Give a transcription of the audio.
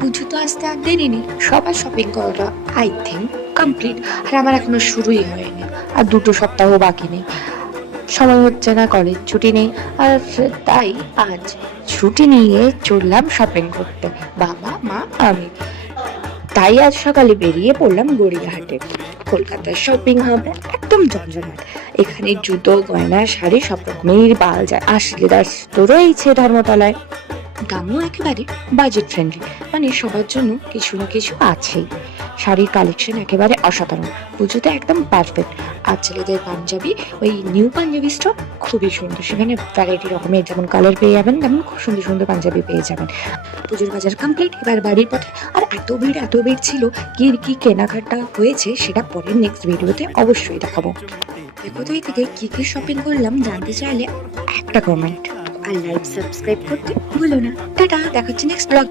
পুজো তো আসতে আর দেরি নেই। সবার শপিং করাটা আই থিঙ্ক কমপ্লিট আর আমার এখনও শুরুই হয়নি। আর দুটো সপ্তাহ বাকি নেই। সময় হচ্ছে না কলেজ ছুটি নেই। আর তাই আজ ছুটি নিয়ে চললাম শপিং করতে। বাবা, মা, আমি। তাই আজ সকালে বেরিয়ে পড়লাম গড়িয়াহাটে। কলকাতার শপিং হবে, একদম জমজমাট এখানে জুতো, গয়না, শাড়ি সব রকমের পাওয়া যায় আসলে দাস তো রয়েছে ধর্মতলায়। দামও একেবারে বাজেট ফ্রেন্ডলি মানে সবার জন্য কিছু না কিছু আছেই। শাড়ির কালেকশন একেবারে অসাধারণ। পুজোতে একদম পারফেক্ট আর ছেলেদের পাঞ্জাবি, ওই নিউ পাঞ্জাবি স্টক খুবই সুন্দর। সেখানে ভ্যারাইটি রকমের যেমন কালার পেয়ে যাবেন, তেমন খুব সুন্দর সুন্দর পাঞ্জাবি পেয়ে যাবেন। পুজোর বাজার কমপ্লিট এবার বাড়ির পথে। আর এত ভিড় এত ভিড় ছিল, কি কি কেনাকাটা হয়েছে সেটা পরের নেক্সট ভিডিওতে অবশ্যই দেখাবো। কোথায় থেকে কি কি শপিং করলাম জানতে চাইলে একটা কমেন্ট আর লাইক সাবস্ক্রাইব করতে ভুলো না। টাটা দেখা হচ্ছে নেক্সট ব্লগ